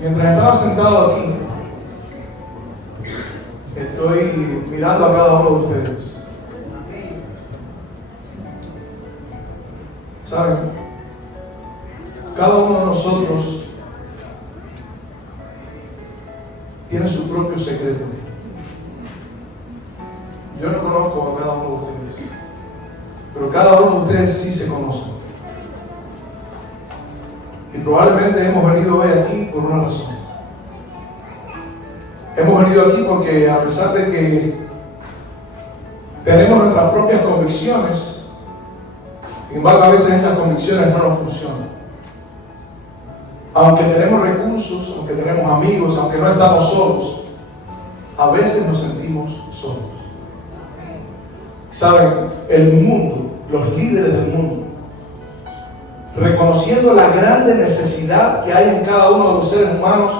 Mientras estaba sentado aquí, estoy mirando a cada uno de ustedes. ¿Saben? Cada uno de nosotros tiene su propio secreto. Yo no conozco a cada uno de ustedes, pero cada uno de ustedes sí se conoce. Y probablemente hemos venido hoy aquí por una razón. Hemos venido aquí porque a pesar de que tenemos nuestras propias convicciones, sin embargo a veces esas convicciones no nos funcionan. Aunque tenemos recursos, aunque tenemos amigos, aunque no estamos solos, a veces nos sentimos solos. ¿Saben? El mundo, los líderes del mundo, reconociendo la grande necesidad que hay en cada uno de los seres humanos,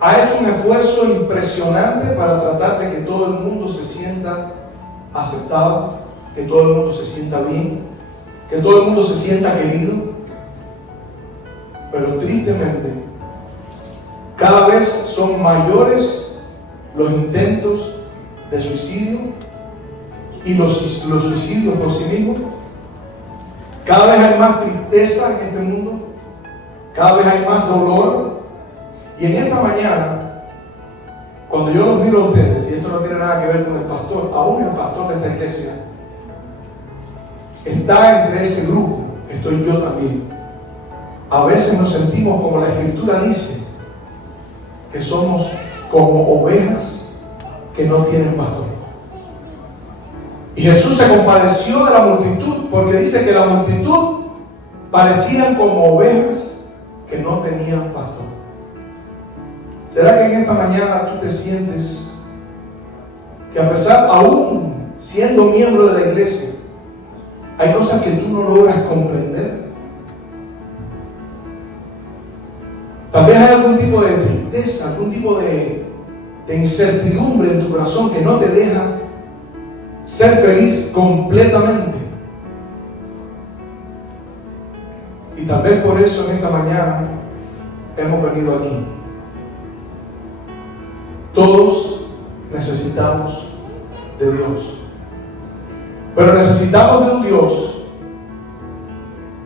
ha hecho un esfuerzo impresionante para tratar de que todo el mundo se sienta aceptado, que todo el mundo se sienta bien, que todo el mundo se sienta querido. Pero tristemente, cada vez son mayores los intentos de suicidio y los suicidios por sí mismos. Cada vez hay más tristeza en este mundo, cada vez hay más dolor. Y en esta mañana, cuando yo los miro a ustedes, y esto no tiene nada que ver con el pastor, aún el pastor de esta iglesia está entre ese grupo, estoy yo también. A veces nos sentimos como la Escritura dice, que somos como ovejas que no tienen pastor. Y Jesús se compadeció de la multitud porque dice que la multitud parecían como ovejas que no tenían pastor. ¿Será que en esta mañana tú te sientes que a pesar, aún siendo miembro de la iglesia, hay cosas que tú no logras comprender? Tal vez hay algún tipo de tristeza, algún tipo de incertidumbre en tu corazón que no te deja ser feliz completamente. Y tal vez por eso en esta mañana hemos venido aquí. Todos necesitamos de Dios. Pero necesitamos de un Dios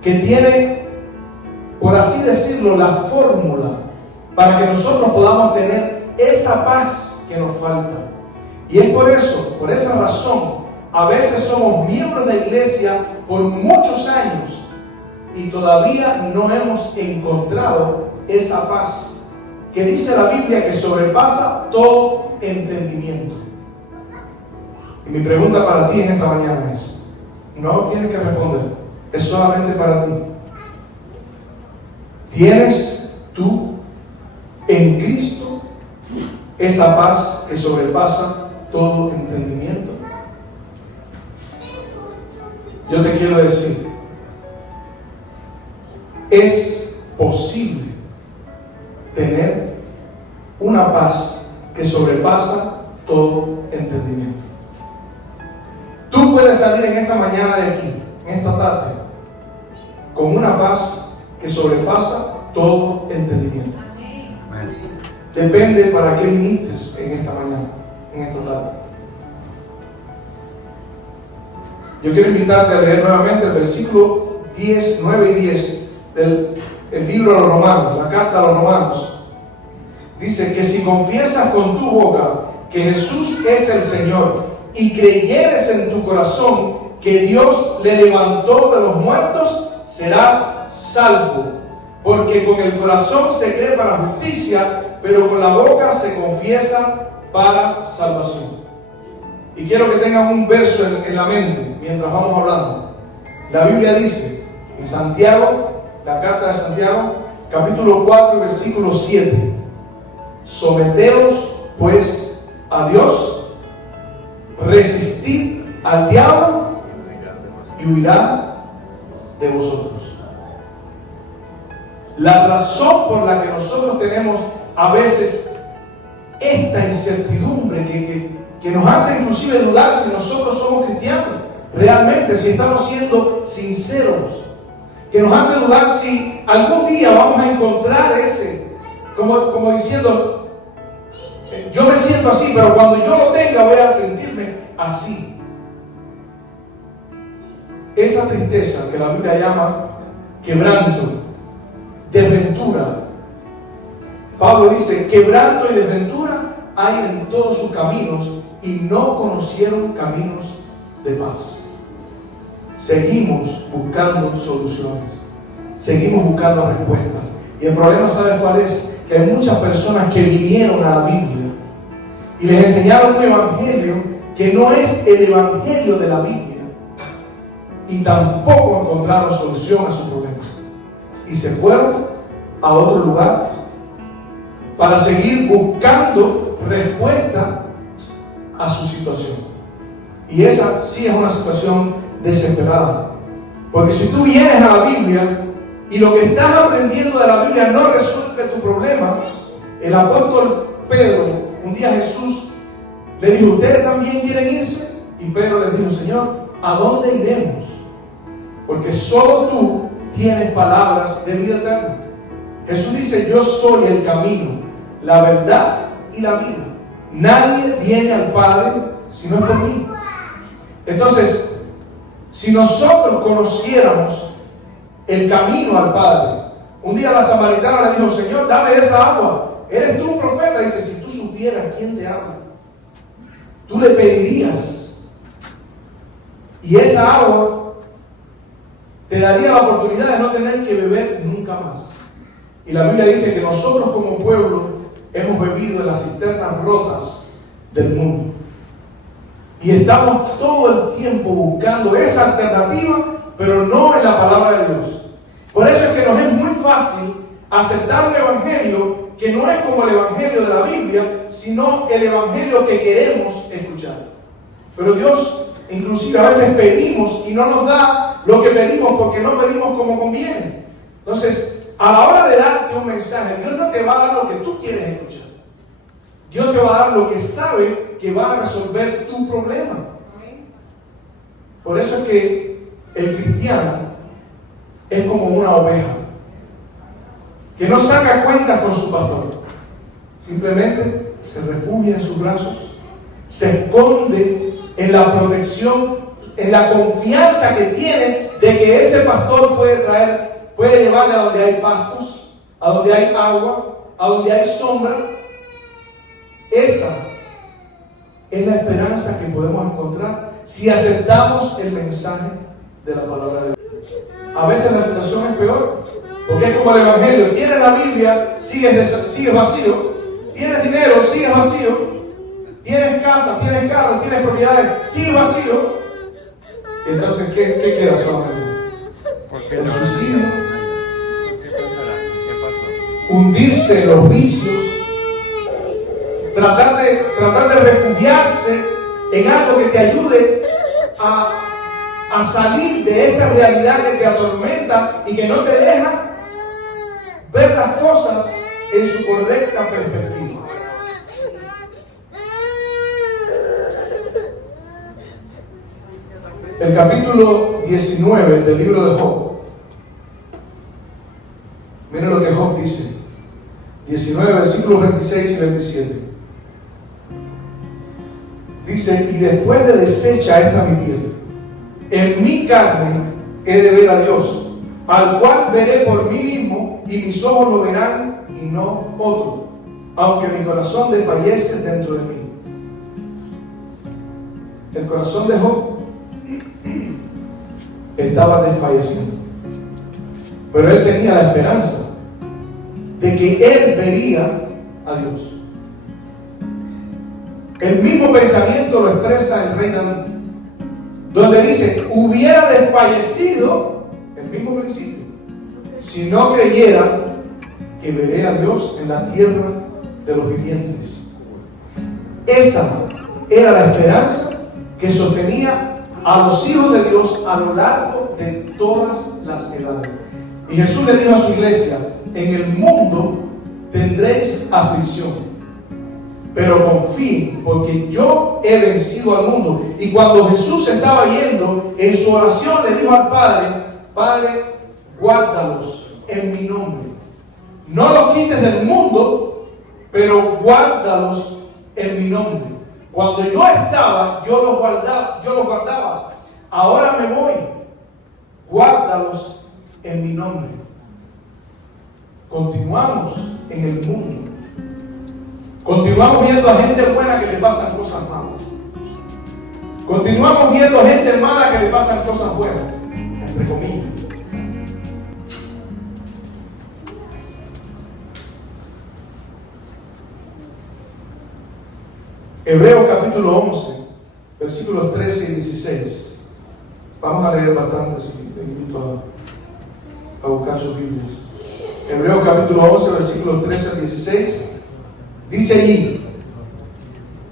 que tiene, por así decirlo, la fórmula para que nosotros podamos tener esa paz que nos falta. Y es por eso, por esa razón, a veces somos miembros de la iglesia por muchos años y todavía no hemos encontrado esa paz que dice la Biblia que sobrepasa todo entendimiento. Y mi pregunta para ti en esta mañana es, no tienes que responder, es solamente para ti. ¿Tienes tú en Cristo esa paz que sobrepasa todo entendimiento? Yo te quiero decir, es posible tener una paz que sobrepasa todo entendimiento. Tú puedes salir en esta mañana de aquí, en esta tarde, con una paz que sobrepasa todo entendimiento. Amén. Depende para qué viniste en esta mañana, en esta tarde. Yo quiero invitarte a leer nuevamente el versículo 10, 9 y 10 del libro a los Romanos, la carta a los Romanos. Dice que si confiesas con tu boca que Jesús es el Señor y creyeres en tu corazón que Dios le levantó de los muertos, serás salvo. Porque con el corazón se cree para justicia, pero con la boca se confiesa para salvación. Y quiero que tengan un verso en la mente mientras vamos hablando. La Biblia dice en Santiago, la carta de Santiago, capítulo 4, versículo 7: someteos pues a Dios, resistid al diablo y huirá de vosotros. La razón por la que nosotros tenemos a veces esta incertidumbre que nos hace inclusive dudar si nosotros somos cristianos, realmente, si estamos siendo sinceros, que nos hace dudar si algún día vamos a encontrar como diciendo, yo me siento así, pero cuando yo lo tenga voy a sentirme así. Esa tristeza que la Biblia llama quebranto, desventura. Pablo dice, quebranto y desventura hay en todos sus caminos y no conocieron caminos de paz. Seguimos buscando soluciones, seguimos buscando respuestas. Y el problema, ¿sabes cuál es? Que hay muchas personas que vinieron a la Biblia y les enseñaron un evangelio que no es el evangelio de la Biblia, y tampoco encontraron solución a su problema. Y se fueron a otro lugar para seguir buscando respuesta a su situación. Y esa sí es una situación desesperada. Porque si tú vienes a la Biblia y lo que estás aprendiendo de la Biblia no resuelve tu problema, el apóstol Pedro, un día Jesús le dijo, ¿ustedes también quieren irse? Y Pedro les dijo, Señor, ¿a dónde iremos? Porque solo tú tienes palabras de vida eterna. Jesús dice, yo soy el camino, la verdad y la vida. Nadie viene al Padre si no es por mí. Entonces, si nosotros conociéramos el camino al Padre, un día la samaritana le dijo, Señor, dame esa agua. ¿Eres tú un profeta? Dice, si tú supieras quién te habla, tú le pedirías. Y esa agua te daría la oportunidad de no tener que beber nunca más. Y la Biblia dice que nosotros como pueblo hemos bebido de las cisternas rotas del mundo. Y estamos todo el tiempo buscando esa alternativa, pero no en la palabra de Dios. Por eso es que nos es muy fácil aceptar un evangelio que no es como el evangelio de la Biblia, sino el evangelio que queremos escuchar. Pero Dios, inclusive a veces pedimos y no nos da lo que pedimos porque no pedimos como conviene. Entonces, a la hora de darte un mensaje, Dios no te va a dar lo que tú quieres escuchar. Dios te va a dar lo que sabe que va a resolver tu problema. Por eso es que el cristiano es como una oveja que no saca cuentas con su pastor. Simplemente se refugia en sus brazos, se esconde en la protección, en la confianza que tiene de que ese pastor puede llevarle a donde hay pastos, a donde hay agua, a donde hay sombra. Esa es la esperanza que podemos encontrar si aceptamos el mensaje de la palabra de Dios. A veces la situación es peor, porque es como el evangelio. Tienes la Biblia, sigues vacío. Tienes dinero, sigues vacío. Tienes casa, tienes carro, tienes propiedades, sigues vacío. Entonces, ¿qué queda solamente? El suicidio, hundirse en los vicios, tratar de refugiarse en algo que te ayude a salir de esta realidad que te atormenta y que no te deja ver las cosas en su correcta perspectiva. El capítulo 19 del libro de Job. Miren lo que Job dice. 19 versículos 26 y 27. Dice, y después de deshecha esta mi piel, en mi carne he de ver a Dios, al cual veré por mí mismo, y mis ojos lo verán y no otro, aunque mi corazón desfallece dentro de mí. El corazón de Job estaba desfalleciendo, pero él tenía la esperanza de que él vería a Dios. El mismo pensamiento lo expresa el rey David, donde dice, hubiera desfallecido, el mismo principio, si no creyera que veré a Dios en la tierra de los vivientes. Esa era la esperanza que sostenía a los hijos de Dios a lo largo de todas las edades. Y Jesús le dijo a su iglesia, en el mundo tendréis aflicción, pero confíen, porque yo he vencido al mundo. Y cuando Jesús estaba yendo, en su oración le dijo al Padre, Padre, guárdalos en mi nombre, no los quites del mundo, pero guárdalos en mi nombre. Cuando yo estaba, yo los guardaba. Ahora me voy, guárdalos en mi nombre. Continuamos en el mundo. Continuamos viendo a gente buena que le pasan cosas malas. Continuamos viendo a gente mala que le pasan cosas buenas, entre comillas. Hebreos capítulo 11, versículos 13 y 16. Vamos a leer bastante, si te invito a buscar sus Biblias. Hebreos capítulo 11, versículos 13 al 16. Dice allí: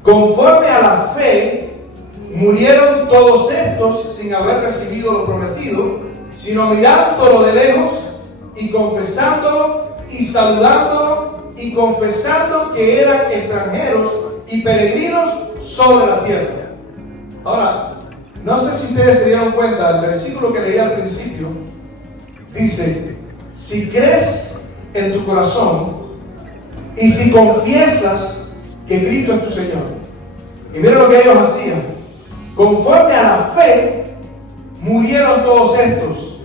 conforme a la fe, murieron todos estos sin haber recibido lo prometido, sino mirándolo de lejos y confesándolo y saludándolo y confesando que eran extranjeros y peregrinos sobre la tierra. Ahora, no sé si ustedes se dieron cuenta, el versículo que leí al principio dice: si crees en tu corazón y si confiesas que Cristo es tu Señor. Y mira lo que ellos hacían. Conforme a la fe, murieron todos estos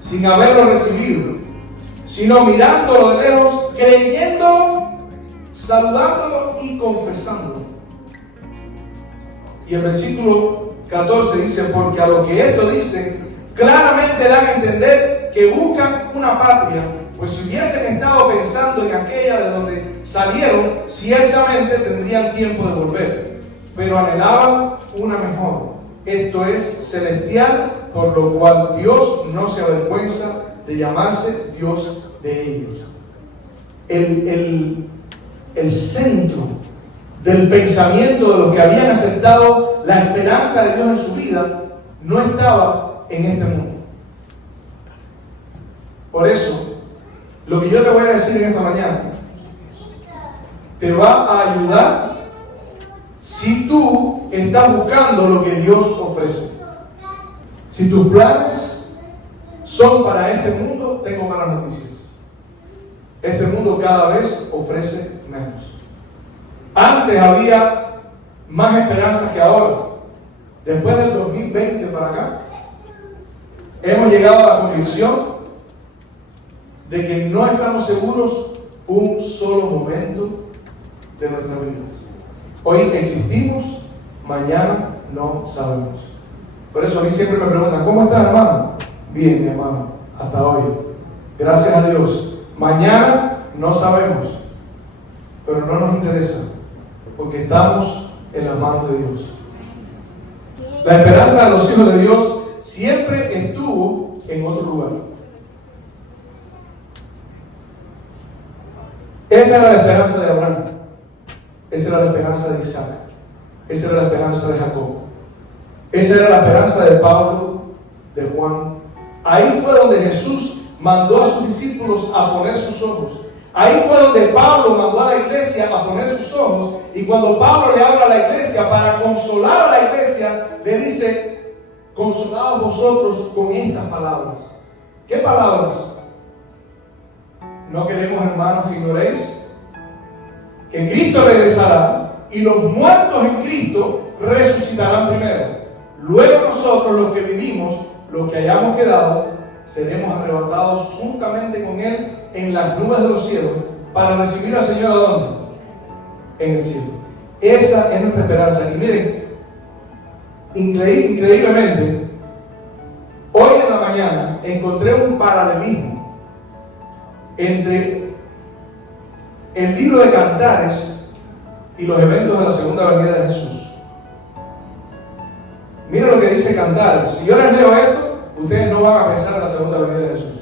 sin haberlo recibido, sino mirándolo de lejos, creyéndolo, saludándolo y confesándolo. Y el versículo 14 dice: porque a lo que esto dice, claramente dan a entender que buscan una patria, pues si hubiesen estado pensando en aquella de donde salieron, ciertamente tendrían tiempo de volver, pero anhelaban una mejor, esto es celestial, por lo cual Dios no se avergüenza de llamarse Dios de ellos. El centro del pensamiento de los que habían aceptado la esperanza de Dios en su vida no estaba en este mundo. Por eso, lo que yo te voy a decir en esta mañana te va a ayudar si tú estás buscando lo que Dios ofrece. Si tus planes son para este mundo, tengo malas noticias. Este mundo cada vez ofrece menos. Antes había más esperanzas que ahora. Después del 2020 para acá, hemos llegado a la convicción de que no estamos seguros un solo momento de nuestras vidas. Hoy existimos, mañana no sabemos. Por eso a mí siempre me preguntan: ¿cómo estás, hermano? Bien, mi hermano, hasta hoy. Gracias a Dios. Mañana no sabemos, pero no nos interesa, porque estamos en las manos de Dios. La esperanza de los hijos de Dios siempre estuvo en otro lugar. Esa era la esperanza de Abraham. Esa era la esperanza de Isaac. Esa era la esperanza de Jacob. Esa era la esperanza de Pablo, de Juan. Ahí fue donde Jesús mandó a sus discípulos a poner sus ojos. Ahí fue donde Pablo mandó a la iglesia a poner sus ojos. Y cuando Pablo le habla a la iglesia para consolar a la iglesia, le dice: consolaos vosotros con estas palabras. ¿Qué palabras? No queremos, hermanos, que ignoréis que Cristo regresará y los muertos en Cristo resucitarán primero. Luego nosotros, los que vivimos, los que hayamos quedado, seremos arrebatados juntamente con Él en las nubes de los cielos para recibir al Señor. ¿A dónde? En el cielo. Esa es nuestra esperanza. Y miren, increíblemente, hoy en la mañana encontré un paralelismo entre el libro de Cantares y los eventos de la segunda venida de Jesús. Miren lo que dice Cantares. Si yo les leo esto, ustedes no van a pensar en la segunda venida de Jesús.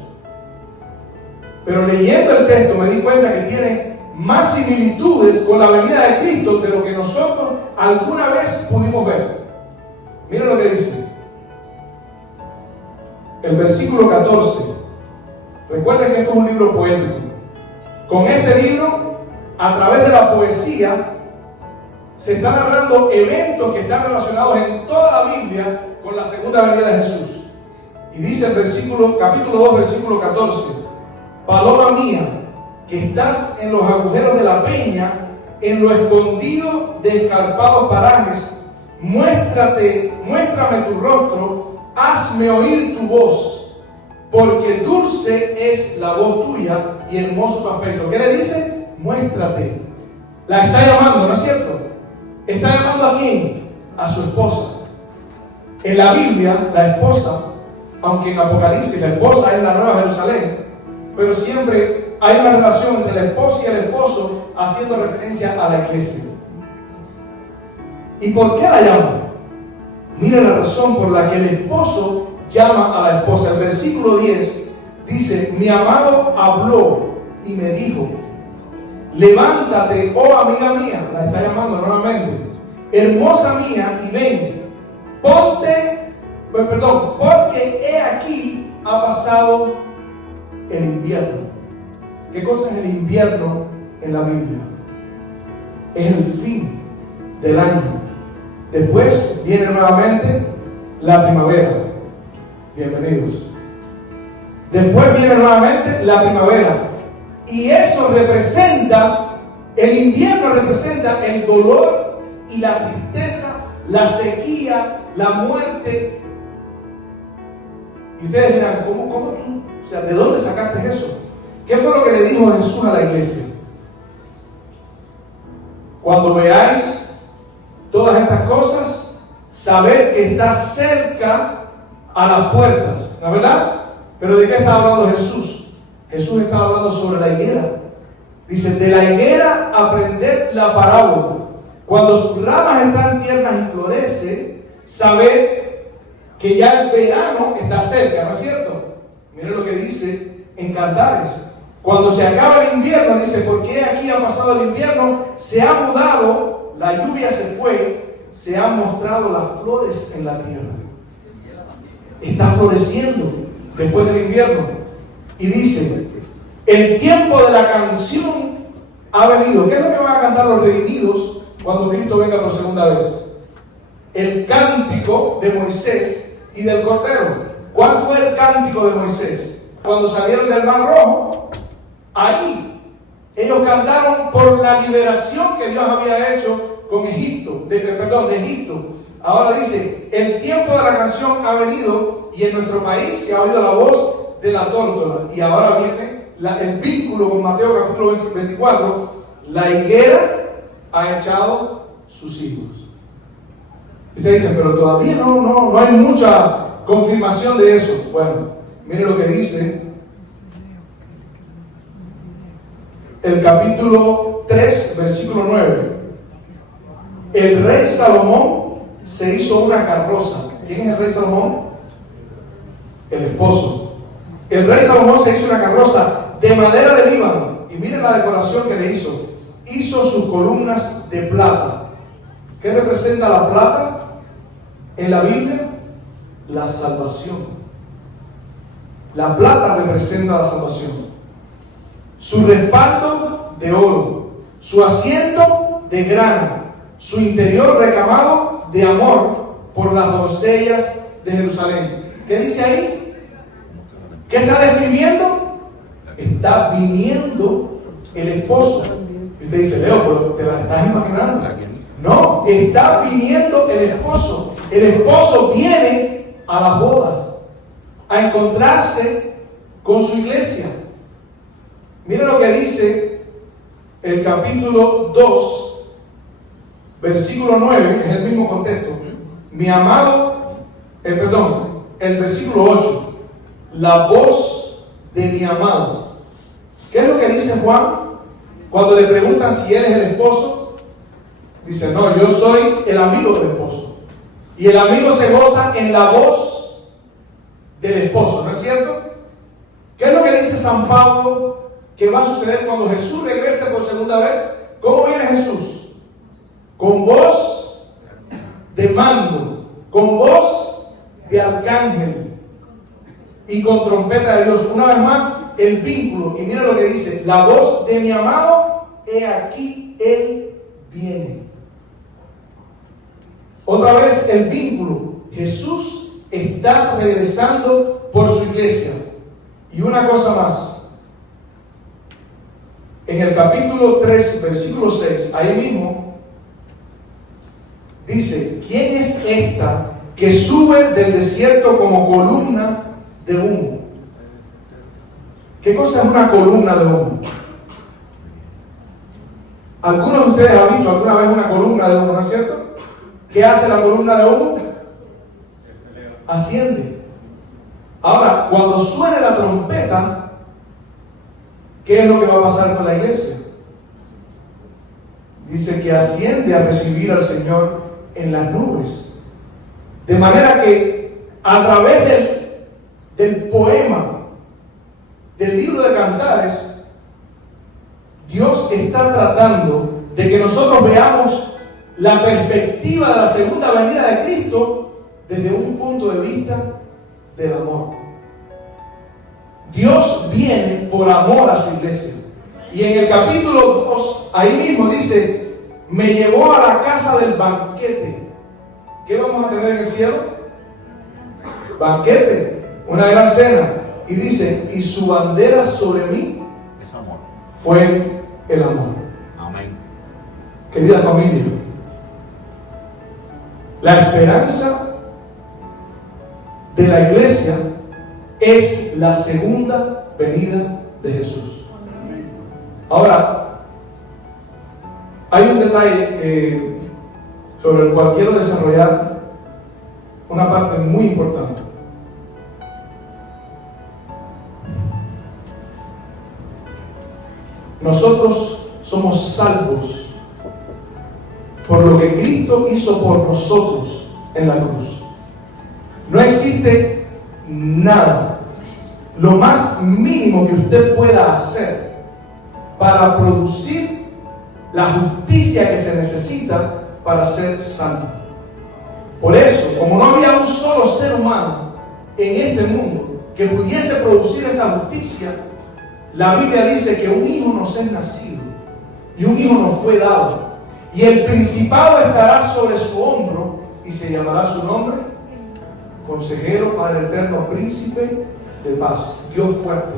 Pero leyendo el texto me di cuenta que tiene más similitudes con la venida de Cristo de lo que nosotros alguna vez pudimos ver. Miren lo que dice. El versículo 14. Recuerden que esto es un libro poético. Con este libro, a través de la poesía, se están narrando eventos que están relacionados en toda la Biblia con la segunda venida de Jesús. Y dice el capítulo 2, versículo 14: paloma mía, que estás en los agujeros de la peña, en lo escondido de escarpados parajes, muéstrame tu rostro, hazme oír tu voz, porque dulce es la voz tuya y hermoso tu aspecto. ¿Qué le dice? Muéstrate. La está llamando, ¿no es cierto? Está llamando ¿a quién? A su esposa. En la Biblia, la esposa, aunque en Apocalipsis la esposa es la Nueva Jerusalén, pero siempre hay una relación entre la esposa y el esposo haciendo referencia a la iglesia. ¿Y por qué la llama? Mira la razón por la que el esposo llama a la esposa. El versículo 10 dice: mi amado habló y me dijo, levántate, oh amiga mía, la está llamando nuevamente, hermosa mía, y ven, porque he aquí ha pasado el invierno. ¿Qué cosa es el invierno en la Biblia? Es el fin del año. Después viene nuevamente la primavera. Bienvenidos. Después viene nuevamente la primavera. Y eso representa, el invierno representa el dolor y la tristeza, la sequía, la muerte. Y ustedes dirán, ¿cómo tú? O sea, ¿de dónde sacaste eso? ¿Qué fue lo que le dijo Jesús a la iglesia? Cuando veáis todas estas cosas, sabed que está cerca a las puertas, ¿no es verdad? Pero ¿de qué está hablando Jesús? Jesús está hablando sobre la higuera. Dice, de la higuera aprended la parábola. Cuando sus ramas están tiernas y florece, sabed que ya el verano está cerca, ¿no es cierto? Miren lo que dice en Cantares. Cuando se acaba el invierno, dice, porque aquí ha pasado el invierno, se ha mudado, la lluvia se fue, se han mostrado las flores en la tierra. Está floreciendo después del invierno. Y dice, el tiempo de la canción ha venido. ¿Qué es lo que van a cantar los redimidos cuando Cristo venga por segunda vez? El cántico de Moisés y del Cordero. ¿Cuál fue el cántico de Moisés? Cuando salieron del Mar Rojo, ahí ellos cantaron por la liberación que Dios había hecho con Egipto, de Egipto. Ahora dice, el tiempo de la canción ha venido y en nuestro país se ha oído la voz de la tórtola. Y ahora viene el vínculo con Mateo capítulo 24. La higuera ha echado sus hijos. Y ustedes dicen, pero todavía no hay mucha confirmación de eso. Bueno, miren lo que dice el capítulo 3, versículo 9. El rey Salomón se hizo una carroza. ¿Quién es el rey Salomón? El esposo. El rey Salomón se hizo una carroza de madera de Líbano. Y miren la decoración que le hizo. Hizo sus columnas de plata. ¿Qué representa la plata en la Biblia? La salvación. La plata representa la salvación. Su respaldo de oro, su asiento de grana, su interior recamado de amor por las doncellas de Jerusalén. ¿Qué dice ahí? ¿Qué está describiendo? Está viniendo el esposo. Y usted dice, Leo, pero ¿te la estás imaginando? No, está viniendo el esposo. El esposo viene a las bodas a encontrarse con su iglesia. Mira lo que dice el capítulo 2, versículo 9, es el mismo contexto. Mi amado, el versículo 8, la voz de mi amado. ¿Qué es lo que dice Juan cuando le preguntan si él es el esposo? Dice, no, yo soy el amigo del esposo. Y el amigo se goza en la voz del esposo, ¿no es cierto? ¿Qué es lo que dice San Pablo que va a suceder cuando Jesús regrese por segunda vez? ¿Cómo viene Jesús? Con voz de mando, con voz de arcángel y con trompeta de Dios. Una vez más, el vínculo. Y mira lo que dice, la voz de mi amado, he aquí, él viene. Otra vez el vínculo. Jesús está regresando por su iglesia. Y una cosa más, en el capítulo 3, versículo 6, ahí mismo, dice, ¿quién es esta que sube del desierto como columna de humo? ¿Qué cosa es una columna de humo? ¿Algunos de ustedes han visto alguna vez una columna de humo, no es cierto? ¿Qué hace la columna de humo? Asciende. Ahora, cuando suene la trompeta, ¿qué es lo que va a pasar con la iglesia? Dice que asciende a recibir al Señor en las nubes. De manera que a través del poema, del libro de Cantares, Dios está tratando de que nosotros veamos la perspectiva de la segunda venida de Cristo desde un punto de vista del amor. Dios viene por amor a su iglesia. Y en el capítulo 2, ahí mismo dice, me llevó a la casa del banquete. ¿Qué vamos a tener en el cielo? Banquete, una gran cena. Y dice, y su bandera sobre mí es amor. Fue el amor. Amén. Querida familia, la esperanza de la iglesia es la segunda venida de Jesús. Ahora, hay un detalle sobre el cual quiero desarrollar una parte muy importante. Nosotros somos salvos por lo que Cristo hizo por nosotros en la cruz. No existe nada, lo más mínimo que usted pueda hacer para producir la justicia que se necesita para ser santo. Por eso, como no había un solo ser humano en este mundo que pudiese producir esa justicia, la Biblia dice que un hijo nos es nacido y un hijo nos fue dado, y el principado estará sobre su hombro y se llamará su nombre Consejero, Padre Eterno, Príncipe de Paz, Dios fuerte.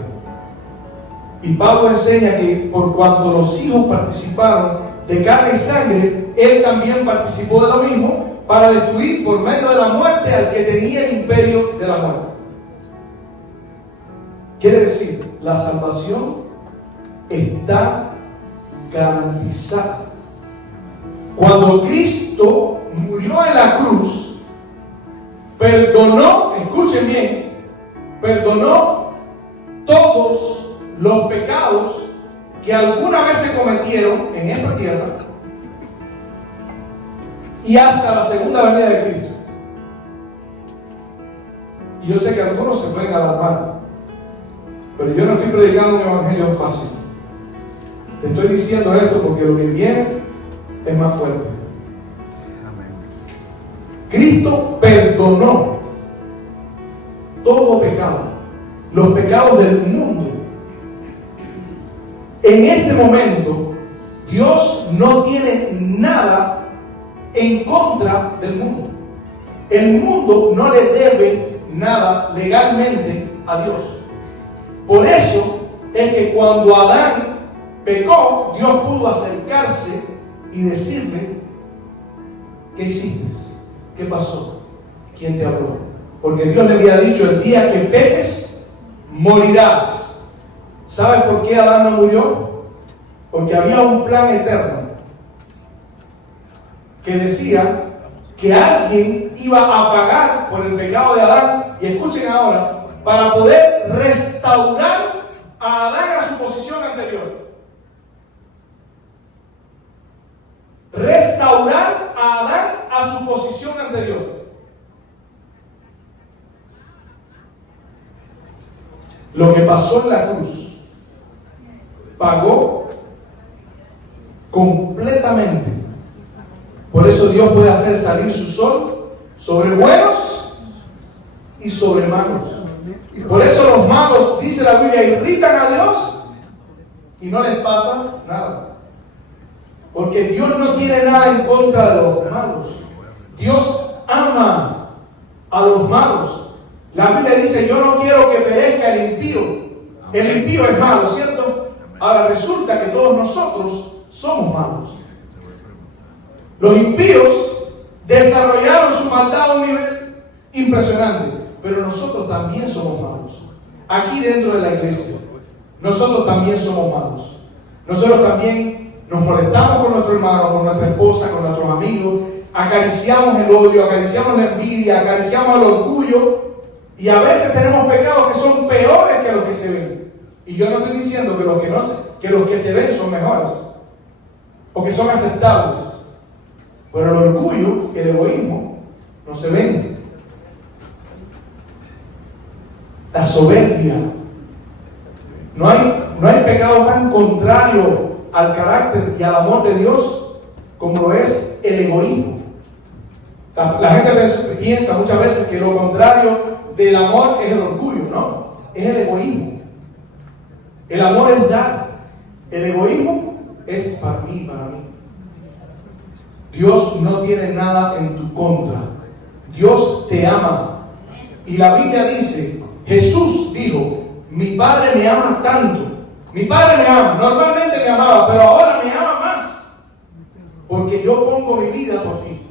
Y Pablo enseña que por cuanto los hijos participaron de carne y sangre, él también participó de lo mismo para destruir por medio de la muerte al que tenía el imperio de la muerte. Quiere decir, la salvación está garantizada. Cuando Cristo murió en la cruz, perdonó, escuchen bien, perdonó todos los pecados que alguna vez se cometieron en esta tierra y hasta la segunda venida de Cristo. Y yo sé que algunos se pueden alarmar, pero yo no estoy predicando un evangelio fácil. Te estoy diciendo esto porque lo que viene es más fuerte. Cristo perdonó todo pecado, los pecados del mundo. En este momento, Dios no tiene nada en contra del mundo. El mundo no le debe nada legalmente a Dios. Por eso es que cuando Adán pecó, Dios pudo acercarse y decirle, ¿qué hiciste? ¿Qué pasó? ¿Quién te habló? Porque Dios le había dicho, el día que peques, morirás. ¿Sabes por qué Adán no murió? Porque había un plan eterno que decía que alguien iba a pagar por el pecado de Adán, y escuchen ahora, para poder restaurar a Adán a su posición anterior. Restaurar a Adán a su posición anterior. Lo que pasó en la cruz pagó completamente. Por eso Dios puede hacer salir su sol sobre buenos y sobre malos. Por eso los malos, dice la Biblia, irritan a Dios y no les pasa nada. Porque Dios no tiene nada en contra de los malos. Dios ama a los malos. La Biblia dice, yo no quiero que perezca el impío. El impío es malo, ¿cierto? Ahora resulta que todos nosotros somos malos. Los impíos desarrollaron su maldad a un nivel impresionante, pero nosotros también somos malos. Aquí dentro de la iglesia, nosotros también somos malos. Nosotros también nos molestamos con nuestro hermano, con nuestra esposa, con nuestros amigos, acariciamos el odio, acariciamos la envidia, acariciamos el orgullo, y a veces tenemos pecados que son peores que los que se ven. Y yo no estoy diciendo que los que se ven son mejores o que son aceptables, pero el orgullo y el egoísmo no se ven. La soberbia. No hay pecado tan contrario al carácter y al amor de Dios como lo es el egoísmo. La gente piensa muchas veces que lo contrario del amor es el orgullo, ¿no? Es el egoísmo. El amor es dar. El egoísmo es para mí, para mí. Dios no tiene nada en tu contra. Dios te ama. Y la Biblia dice, Jesús dijo, mi Padre me ama tanto. Mi Padre me ama. Normalmente me amaba, pero ahora me ama más. Porque yo pongo mi vida por ti.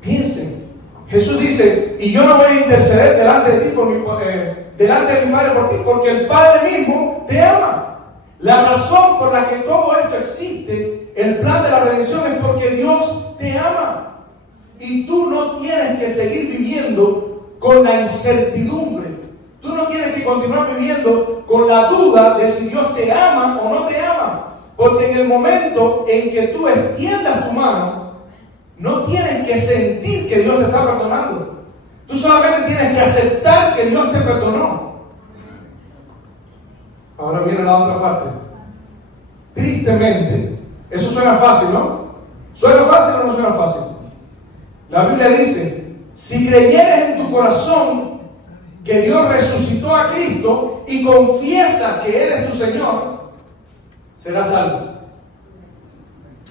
Piensen. Jesús dice, y yo no voy a interceder delante de ti, delante de mi Padre por ti, porque el Padre mismo te ama. La razón por la que todo esto existe, el plan de la redención, es porque Dios te ama. Y tú no tienes que seguir viviendo con la incertidumbre. Tú no tienes que continuar viviendo con la duda de si Dios te ama o no te ama. Porque en el momento en que tú extiendas tu mano, no tienes que sentir que Dios te está perdonando. Tú solamente tienes que aceptar que Dios te perdonó. Ahora viene la otra parte. Tristemente, eso suena fácil, ¿no? ¿Suena fácil o no suena fácil? La Biblia dice, si creyeres en tu corazón que Dios resucitó a Cristo y confiesas que Él es tu Señor, serás salvo.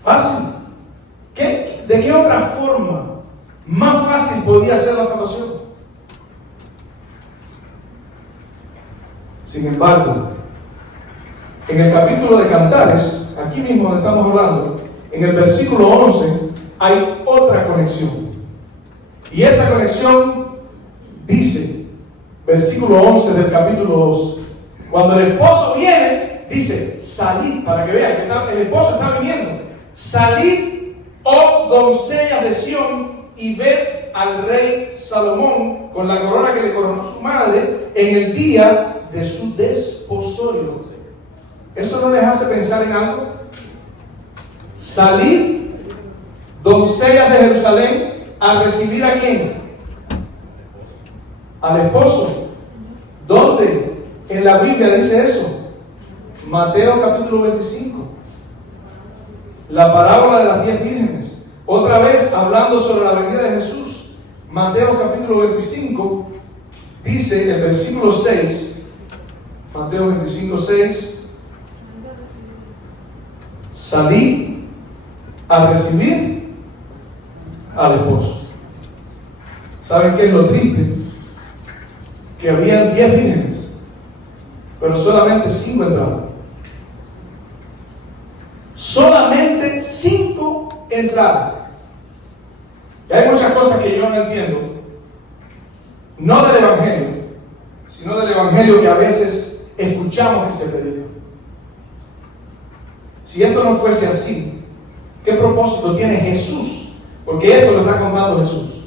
Fácil. ¿De qué otra forma más fácil podría ser la salvación? Sin embargo, en el capítulo de Cantares, aquí mismo donde estamos hablando, en el versículo 11, hay otra conexión. Y esta conexión dice, versículo 11 del capítulo 2, cuando el esposo viene, dice, salid, para que vean que el esposo está viniendo. Salid, oh doncellas de Sión, y ved al rey Salomón con la corona que le coronó su madre en el día de su desposorio. ¿Eso no les hace pensar en algo? Salid, doncellas de Jerusalén, a recibir a quién? Al esposo. ¿Dónde en la Biblia dice eso? Mateo capítulo 25. La parábola de las 10 vírgenes. Otra vez hablando sobre la venida de Jesús. Mateo capítulo 25 dice el versículo 6. Mateo 25, 6. Salid a recibir al esposo. ¿Saben qué es lo triste? Que habían 10 vírgenes, pero solamente 5 entraron. Solamente 5 entraron. Y hay muchas cosas que yo no entiendo, no del Evangelio, sino del Evangelio que a veces escuchamos que se predica. Si esto no fuese así, ¿qué propósito tiene Jesús? Porque esto lo está contando Jesús.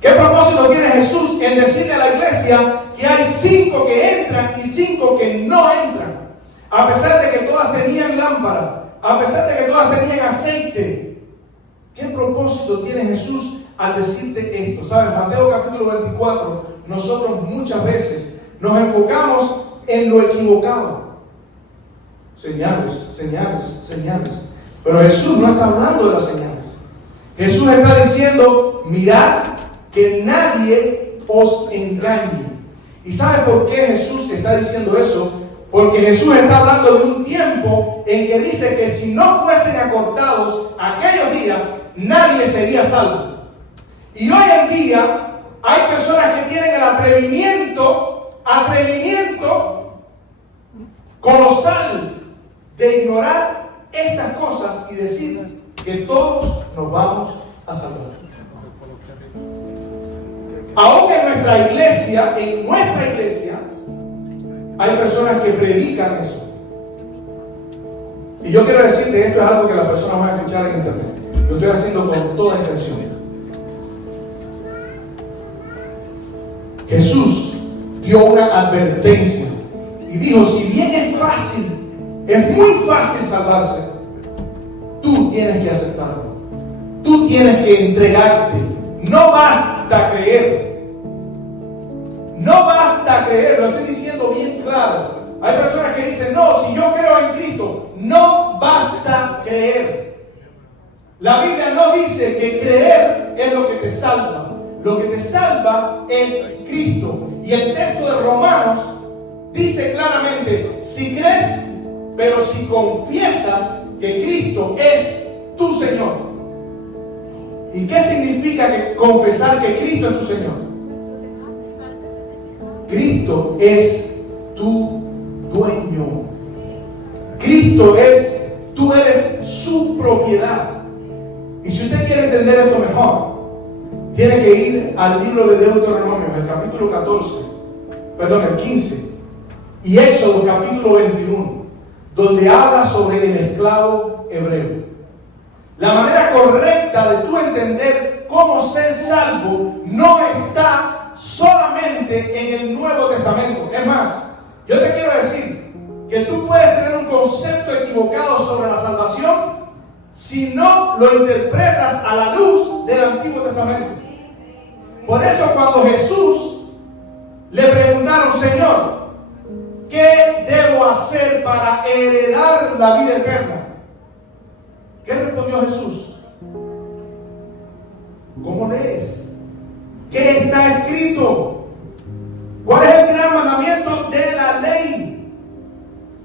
¿Qué propósito tiene Jesús en decirle a la iglesia que hay 5 que entran y 5 que no entran? A pesar de que todas tenían lámpara, a pesar de que todas tenían aceite. ¿Qué propósito tiene Jesús al decirte esto? ¿Sabes? Mateo capítulo 24, nosotros muchas veces nos enfocamos en lo equivocado. Señales, señales, señales. Pero Jesús no está hablando de las señales. Jesús está diciendo, mirad que nadie os engañe. ¿Y sabe por qué Jesús está diciendo eso? Porque Jesús está hablando de un tiempo en que dice que si no fuesen acortados aquellos días, nadie sería salvo. Y hoy en día hay personas que tienen el atrevimiento colosal de ignorar estas cosas y decir que todos nos vamos a salvar. Aún en nuestra iglesia, hay personas que predican eso. Y yo quiero decirte, esto es algo que las personas van a escuchar en internet. Lo estoy haciendo con toda intención. Jesús dio una advertencia y dijo, si bien es muy fácil salvarse, tú tienes que aceptarlo. Tú tienes que entregarte. No basta creer. No basta creer, lo estoy diciendo bien claro. Hay personas que dicen, no, si yo creo en Cristo, no basta creer. La Biblia no dice que creer es lo que te salva. Lo que te salva es Cristo. Y el texto de Romanos dice claramente, si crees, pero si confiesas que Cristo es tu Señor. ¿Y qué significa confesar que Cristo es tu Señor? Cristo es tu dueño. Tú eres su propiedad. Y si usted quiere entender esto mejor, tiene que ir al libro de Deuteronomio, el capítulo el 15, y Éxodo capítulo 21, donde habla sobre el esclavo hebreo. La manera correcta de tú entender cómo ser salvo no está solamente en el Nuevo Testamento. Es más, yo te quiero decir que tú puedes tener un concepto equivocado sobre la salvación si no lo interpretas a la luz del Antiguo Testamento. Por eso cuando Jesús le preguntaron, Señor, ¿qué debo hacer para heredar la vida eterna? ¿Qué respondió Jesús? ¿Cómo lees? ¿Qué está escrito? ¿Cuál es el gran mandamiento de la ley?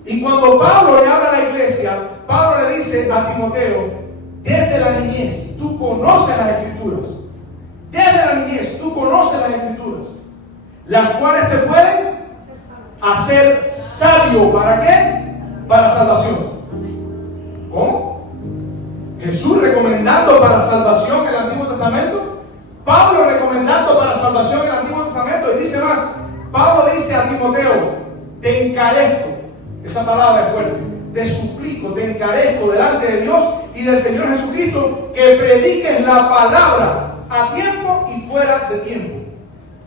Y cuando Pablo le habla a la iglesia, Pablo le dice a Timoteo, desde la niñez tú conoces las Escrituras. Desde la niñez tú conoces las Escrituras, las cuales te pueden hacer sabio. ¿Para qué? Para salvación. ¿Cómo? Jesús recomendando para salvación el Antiguo Testamento. Pablo recomendando para salvación el Antiguo Testamento. Y dice más, Pablo dice a Timoteo, te encarezco, esa palabra es fuerte, te suplico, te encarezco delante de Dios y del Señor Jesucristo, que prediques la palabra a tiempo y fuera de tiempo.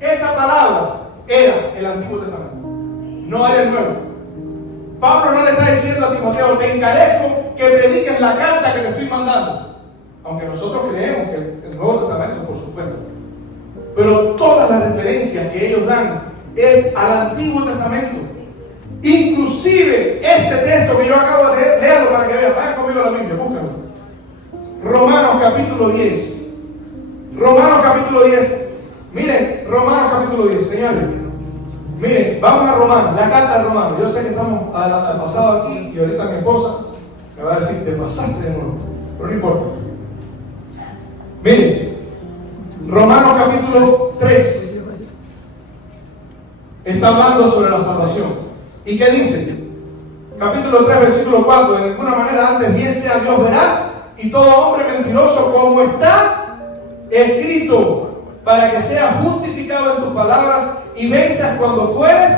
Esa palabra era el Antiguo Testamento, no era el Nuevo. Pablo no le está diciendo a Timoteo, te encarezco que prediques la carta que te estoy mandando. Aunque nosotros creemos que el Nuevo Testamento, por supuesto. Pero todas las referencias que ellos dan es al Antiguo Testamento. Inclusive este texto que yo acabo de leer, léalo para que vean. Vayan conmigo a la Biblia, búscalo. Romanos capítulo 10. Romanos capítulo 10. Miren, Romanos capítulo 10, señores. Miren, vamos a Romanos, la carta de Romanos. Yo sé que estamos al pasado aquí y ahorita mi esposa me va a decir, te pasaste de nuevo. Pero no importa. Miren, Romanos capítulo 3 está hablando sobre la salvación. ¿Y qué dice? Capítulo 3, versículo 4. De ninguna manera antes bien sea Dios veraz y todo hombre mentiroso, como está escrito, para que seas justificado en tus palabras y venzas cuando fueres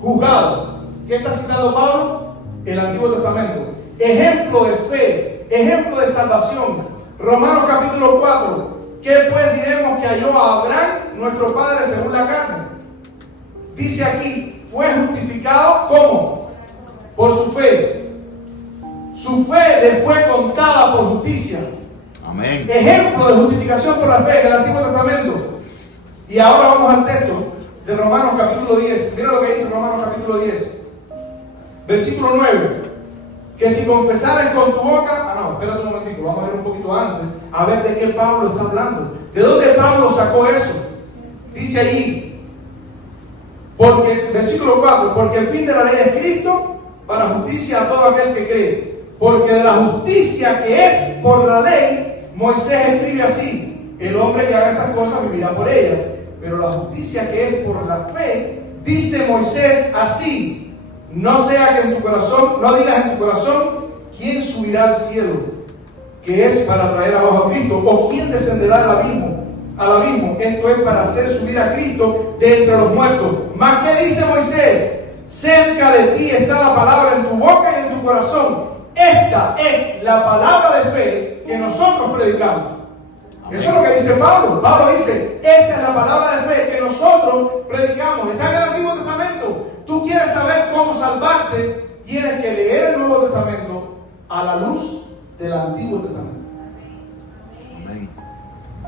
juzgado. ¿Qué está citando Pablo? El Antiguo Testamento. Ejemplo de fe, ejemplo de salvación. Romanos capítulo 4. ¿Qué pues diremos que halló a Abraham, nuestro padre según la carne? Dice aquí, fue justificado ¿cómo? Por su fe. Su fe le fue contada por justicia. Amén. Ejemplo de justificación por la fe en el Antiguo Testamento. Y ahora vamos al texto de Romanos capítulo 10. Mira lo que dice Romanos capítulo 10. Versículo 9. Que si confesares con tu boca... no, espérate un momentito, vamos a ver un poquito antes, a ver de qué Pablo está hablando. ¿De dónde Pablo sacó eso? Dice allí, porque, versículo 4, porque el fin de la ley es Cristo, para justicia a todo aquel que cree. Porque de la justicia que es por la ley, Moisés escribe así, el hombre que haga estas cosas vivirá por ellas. Pero la justicia que es por la fe, dice Moisés así, No sea que en tu corazón, no digas en tu corazón, ¿quién subirá al cielo? Que es para traer abajo a Cristo. O ¿quién descenderá al abismo? Al abismo. Esto es para hacer subir a Cristo de entre los muertos. ¿Mas qué dice Moisés? Cerca de ti está la palabra en tu boca y en tu corazón. Esta es la palabra de fe que nosotros predicamos. Eso es lo que dice Pablo. Pablo dice, esta es la palabra de fe que nosotros predicamos. Está en el Antiguo Testamento. Tú quieres saber cómo salvarte, tienes que leer el Nuevo Testamento a la luz del Antiguo Testamento.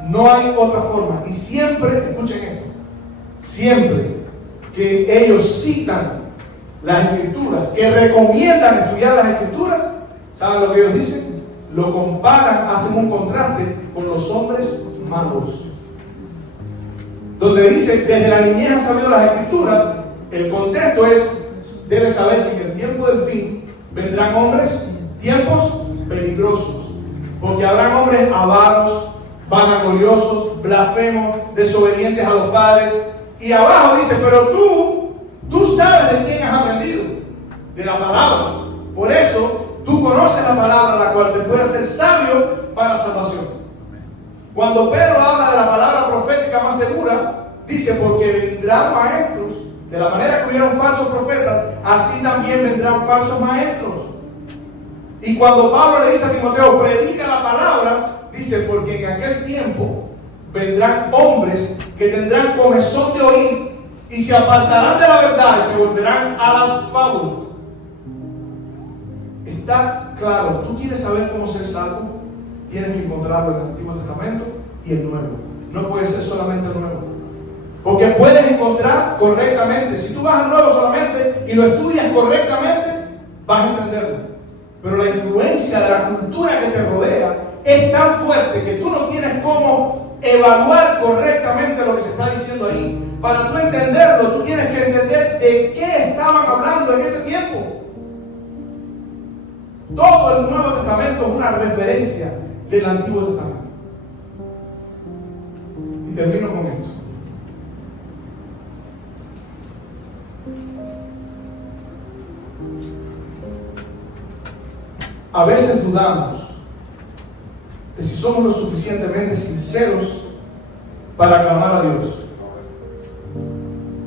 No hay otra forma. Y siempre, escuchen esto, siempre que ellos citan las Escrituras, que recomiendan estudiar las Escrituras, ¿saben lo que ellos dicen? Lo comparan, hacen un contraste con los hombres malos. Donde dice, desde la niñez han sabido las Escrituras, el contexto es, debes saber que en el tiempo del fin vendrán hombres, tiempos peligrosos, porque habrán hombres avaros, vanagloriosos, blasfemos, desobedientes a los padres. Y abajo dice, pero tú sabes de quién has aprendido, de la palabra. Por eso, tú conoces la palabra, la cual te puede hacer sabio para la salvación. Cuando Pedro habla de la palabra profética más segura, dice, porque vendrán maestros, de la manera que hubieron falsos profetas, así también vendrán falsos maestros. Y cuando Pablo le dice a Timoteo, predica la palabra, dice, porque en aquel tiempo vendrán hombres que tendrán comezón de oír y se apartarán de la verdad y se volverán a las fábulas. Está claro, tú quieres saber cómo ser salvo, tienes que encontrarlo en el Antiguo Testamento y el Nuevo. No puede ser solamente el Nuevo. Porque puedes encontrar correctamente. Si tú vas al Nuevo solamente y lo estudias correctamente, vas a entenderlo. Pero la influencia de la cultura que te rodea es tan fuerte que tú no tienes cómo evaluar correctamente lo que se está diciendo ahí. Para tú entenderlo, tú tienes que entender de qué estaban hablando en ese tiempo. Todo el Nuevo Testamento es una referencia del Antiguo Testamento. Y termino con esto. A veces dudamos de si somos lo suficientemente sinceros para clamar a Dios.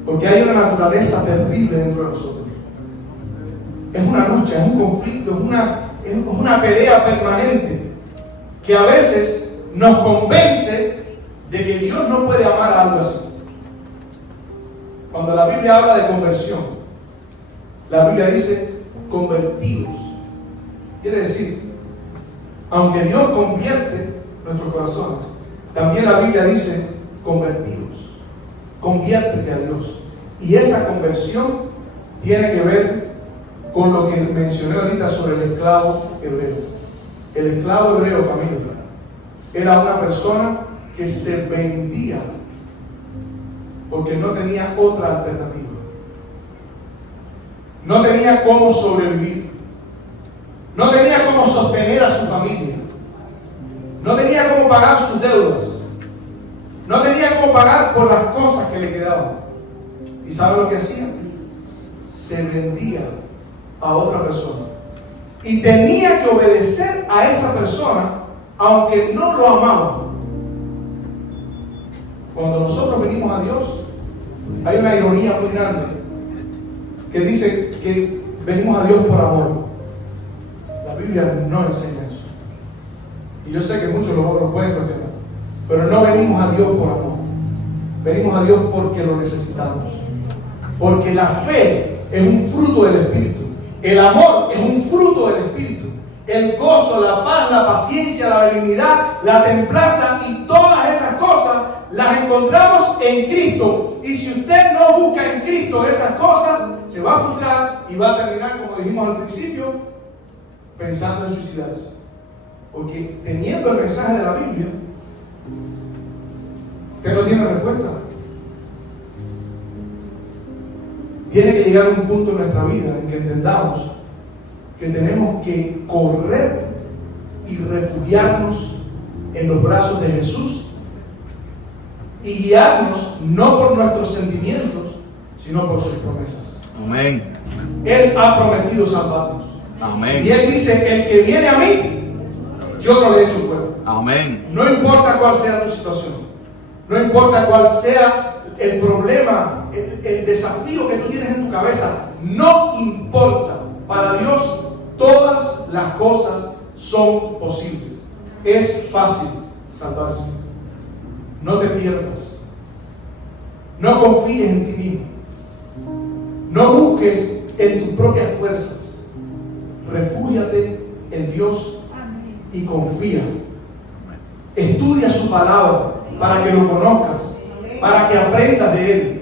Porque hay una naturaleza terrible dentro de nosotros. Es una lucha, es un conflicto, es una pelea permanente que a veces nos convence de que Dios no puede amar a algo así. Cuando la Biblia habla de conversión, la Biblia dice convertidos. Quiere decir, aunque Dios convierte nuestros corazones, también la Biblia dice convertidos. Conviértete a Dios. Y esa conversión tiene que ver con lo que mencioné ahorita sobre el esclavo hebreo. El esclavo hebreo, familia, era una persona que se vendía porque no tenía otra alternativa. No tenía cómo sobrevivir. No tenía cómo sostener a su familia. No tenía cómo pagar sus deudas. No tenía cómo pagar por las cosas que le quedaban. ¿Y sabe lo que hacía? Se vendía a otra persona. Y tenía que obedecer a esa persona, aunque no lo amaba. Cuando nosotros venimos a Dios, hay una ironía muy grande que dice que venimos a Dios por amor. La Biblia no enseña eso. Y yo sé que muchos lo pueden cuestionar. Pero no venimos a Dios por amor. Venimos a Dios porque lo necesitamos. Porque la fe es un fruto del Espíritu. El amor es un fruto del Espíritu. El gozo, la paz, la paciencia, la benignidad, la templanza y todas esas cosas las encontramos en Cristo. Y si usted no busca en Cristo esas cosas, se va a frustrar y va a terminar, como dijimos al principio, pensando en suicidarse. Porque teniendo el mensaje de la Biblia, usted no tiene respuesta. Tiene que llegar un punto en nuestra vida en que entendamos que tenemos que correr y refugiarnos en los brazos de Jesús y guiarnos no por nuestros sentimientos, sino por sus promesas. Amén. Él ha prometido salvarnos. Amén. Y Él dice, el que viene a mí, yo no le echo fuera. Amén. No importa cuál sea tu situación, no importa cuál sea el problema, el desafío que tú tienes en tu cabeza, no importa. Para Dios todas las cosas son posibles. Es fácil salvarse. No te pierdas. No confíes en ti mismo. No busques en tus propias fuerzas. Refúgiate en Dios y confía. Estudia su palabra para que lo conozcas, para que aprendas de Él.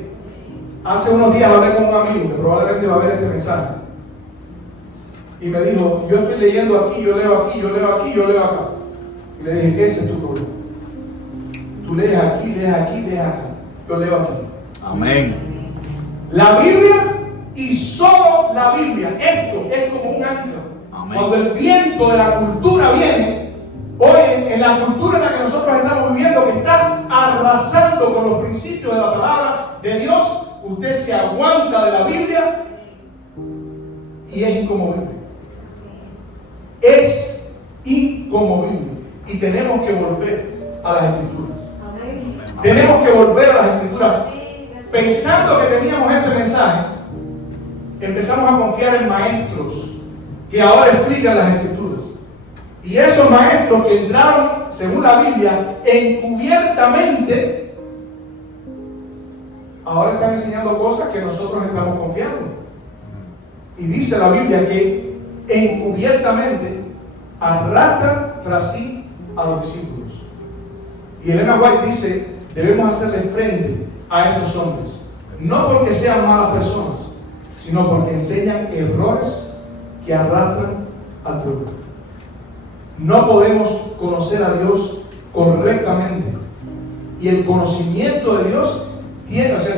Hace unos días hablé con un amigo que probablemente va a ver este mensaje. Y me dijo, yo estoy leyendo aquí, yo leo aquí, yo leo aquí, yo leo acá. Y le dije, ese es tu problema. Tú lees aquí, lees aquí, lees acá. Yo leo aquí. Amén. La Biblia y solo la Biblia. Esto es como un ancla. Amén. Cuando el viento de la cultura viene, hoy en la cultura en la que nosotros estamos viviendo, que está arrasando con los principios de la palabra de Dios, usted se aguanta de la Biblia y es inconmovible. Es inconmovible. Y tenemos que volver a las Escrituras. Amén. Tenemos que volver a las Escrituras. Pensando que teníamos este mensaje, empezamos a confiar en maestros que ahora explican las Escrituras. Y esos maestros que entraron, según la Biblia, encubiertamente, ahora están enseñando cosas que nosotros estamos confiando. Y dice la Biblia que encubiertamente arrastran tras sí a los discípulos. Y Elena White dice, debemos hacerle frente a estos hombres, no porque sean malas personas, sino porque enseñan errores que arrastran al pueblo. No podemos conocer a Dios correctamente, y el conocimiento de Dios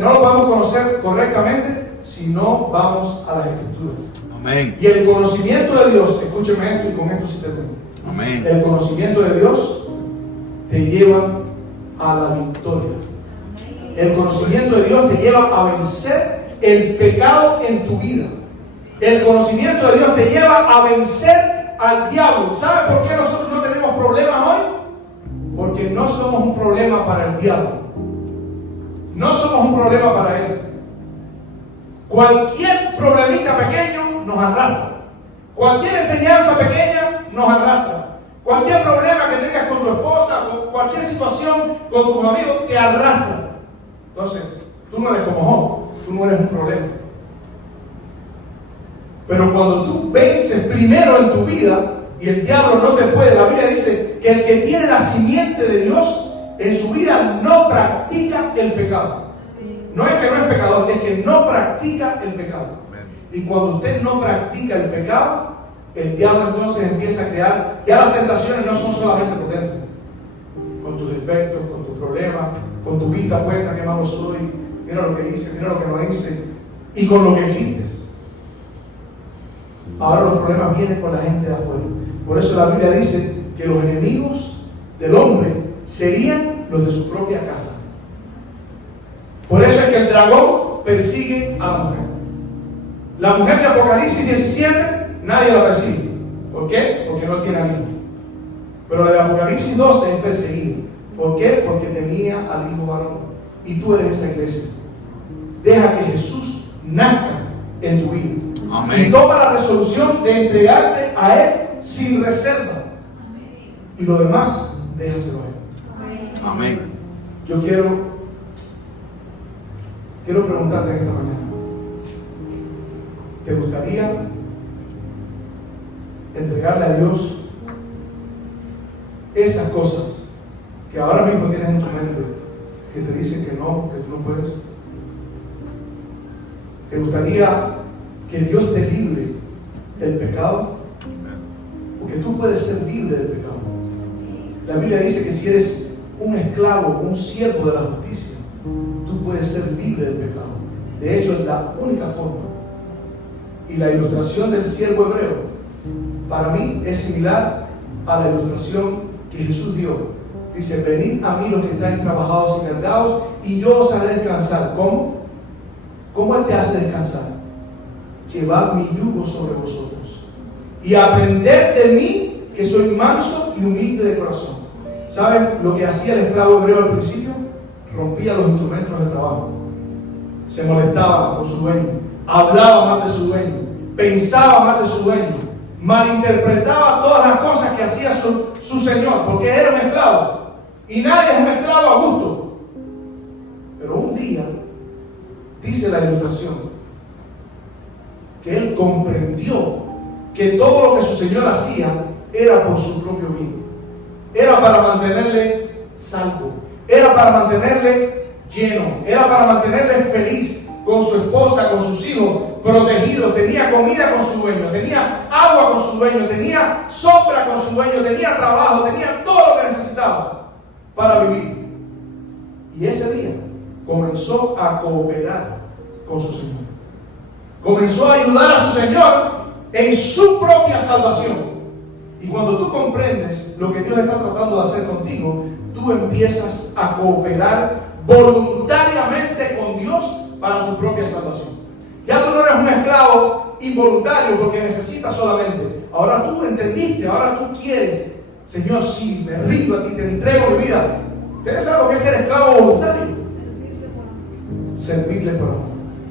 no lo vamos a conocer correctamente si no vamos a las Escrituras. Amén. Y el conocimiento de Dios, escúcheme esto y con esto sí termino. Amén. El conocimiento de Dios te lleva a la victoria. El conocimiento de Dios te lleva a vencer el pecado en tu vida. El conocimiento de Dios te lleva a vencer al diablo. ¿Sabes por qué nosotros no tenemos problemas hoy? Porque no somos un problema para el diablo. No somos un problema para él. Cualquier problemita pequeño nos arrastra. Cualquier enseñanza pequeña nos arrastra. Cualquier problema que tengas con tu esposa, o cualquier situación con tus amigos, te arrastra. Entonces, tú no eres como Job, tú no eres un problema. Pero cuando tú vences primero en tu vida y el diablo no te puede, la Biblia dice que el que tiene la simiente de Dios en su vida no practica el pecado. No es que no es pecador, es que no practica el pecado. Y cuando usted no practica el pecado, el diablo entonces empieza a crear, ya las tentaciones no son solamente potentes, con tus defectos, con tus problemas, con tu vista puesta, qué malo soy, mira lo que hice, mira lo que no hice, y con lo que hiciste. Ahora los problemas vienen con la gente de afuera. Por eso la Biblia dice que los enemigos del hombre serían los de su propia casa. Por eso es que el dragón persigue a la mujer. La mujer de Apocalipsis 17, nadie la persigue. ¿Por qué? Porque no tiene amigos. Pero la de Apocalipsis 12 es perseguida. ¿Por qué? Porque tenía al hijo varón. Y tú eres esa iglesia. Deja que Jesús nazca en tu vida. Amén. Y toma la resolución de entregarte a Él sin reserva. Y lo demás, déjaselo a Él. Amén. Yo quiero preguntarte esta mañana. ¿Te gustaría entregarle a Dios esas cosas que ahora mismo tienes en tu mente, que te dicen que no, que tú no puedes? ¿Te gustaría que Dios te libre del pecado? Porque tú puedes ser libre del pecado. La Biblia dice que si eres un esclavo, un siervo de la justicia, tú puedes ser libre del pecado. De hecho, es la única forma. Y la ilustración del siervo hebreo, para mí, es similar a la ilustración que Jesús dio. Dice, venid a mí los que estáis trabajados y cargados, y yo os haré descansar. ¿Cómo? ¿Cómo Él te hace descansar? llevad mi yugo sobre vosotros y aprended de mí, que soy manso y humilde de corazón. ¿Saben lo que hacía el esclavo hebreo al principio? Rompía los instrumentos de trabajo, se molestaba con su dueño, hablaba mal de su dueño, pensaba mal de su dueño, malinterpretaba todas las cosas que hacía su señor, porque era un esclavo y nadie es un esclavo a gusto. Pero un día, dice la ilustración, que él comprendió que todo lo que su señor hacía era por su propio bien, era para mantenerle salvo, era para mantenerle lleno, era para mantenerle feliz con su esposa, con sus hijos, protegidos. Tenía comida con su dueño, tenía agua con su dueño, tenía sombra con su dueño, tenía trabajo, tenía todo lo que necesitaba para vivir. Y ese día comenzó a cooperar con su Señor, comenzó a ayudar a su Señor en su propia salvación. Y cuando tú comprendes lo que Dios está tratando de hacer contigo, tú empiezas a cooperar voluntariamente con Dios para tu propia salvación. Ya tú no eres un esclavo involuntario porque necesitas solamente. Ahora tú entendiste, ahora tú quieres. Señor, sí, me rindo a ti, te entrego mi vida. ¿Ustedes saben lo que es ser esclavo voluntario? Servirle por amor.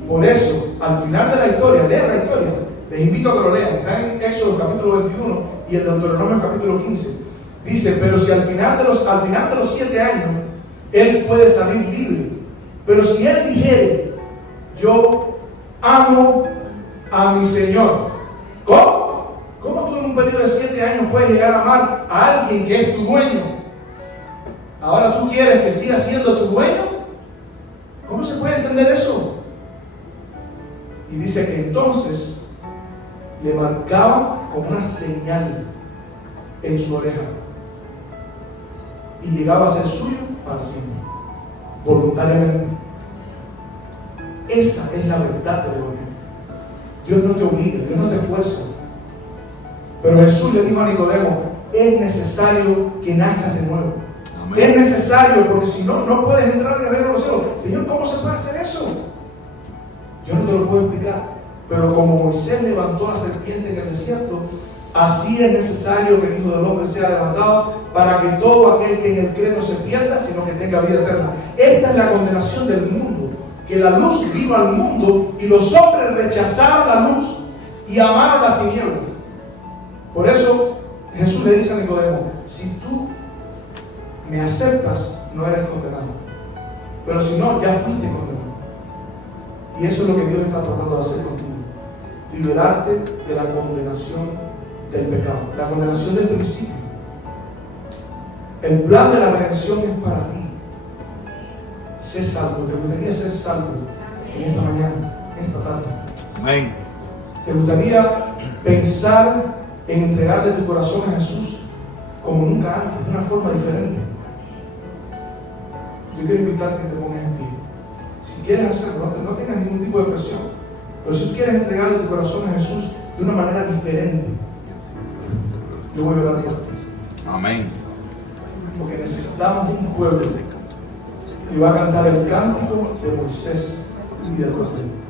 Por eso, al final de la historia, lean la historia. Les invito a que lo lean. Está en Éxodo capítulo 21 y en Deuteronomio capítulo 15. Dice, pero si al final de los 7 años, él puede salir libre. Pero si él dijere, yo amo a mi Señor. ¿Cómo? ¿Cómo tú en un periodo de 7 años puedes llegar a amar a alguien que es tu dueño? Ahora tú quieres que siga siendo tu dueño. ¿Cómo se puede entender eso? Y dice que entonces le marcaba como una señal en su oreja y llegaba a ser suyo para siempre, voluntariamente. Esa es la verdad del Evangelio. Dios no te obliga, Dios no te fuerza. Pero Jesús le dijo a Nicodemo, es necesario que nazcas de nuevo. Amén. Es necesario, porque si no, no puedes entrar en el reino de los cielos. Señor, ¿cómo se puede hacer eso? Yo no te lo puedo explicar. Pero como Moisés levantó la serpiente en el desierto, así es necesario que el Hijo del Hombre sea levantado, para que todo aquel que en él cree no se pierda, sino que tenga vida eterna. Esta es la condenación del mundo, que la luz vino al mundo y los hombres rechazaron la luz y amaron las tinieblas. Por eso Jesús le dice a Nicodemo, si tú me aceptas, no eres condenado. Pero si no, ya fuiste condenado. Y eso es lo que Dios está tratando de hacer contigo. Liberarte de la condenación del pecado, la condenación del principio. El plan de la redención es para ti. Sé salvo. ¿Te gustaría ser salvo en esta mañana, en esta tarde? Amén. ¿Te gustaría pensar en entregarle tu corazón a Jesús como nunca antes, de una forma diferente? Yo quiero invitarte a que te pongas en pie. Si quieres hacerlo, no tengas ningún tipo de presión. Pero si quieres entregarle tu corazón a Jesús de una manera diferente, yo voy a orar por ti. Amén. Porque necesitamos un pueblo que va a cantar el cántico de Moisés y de Cordero.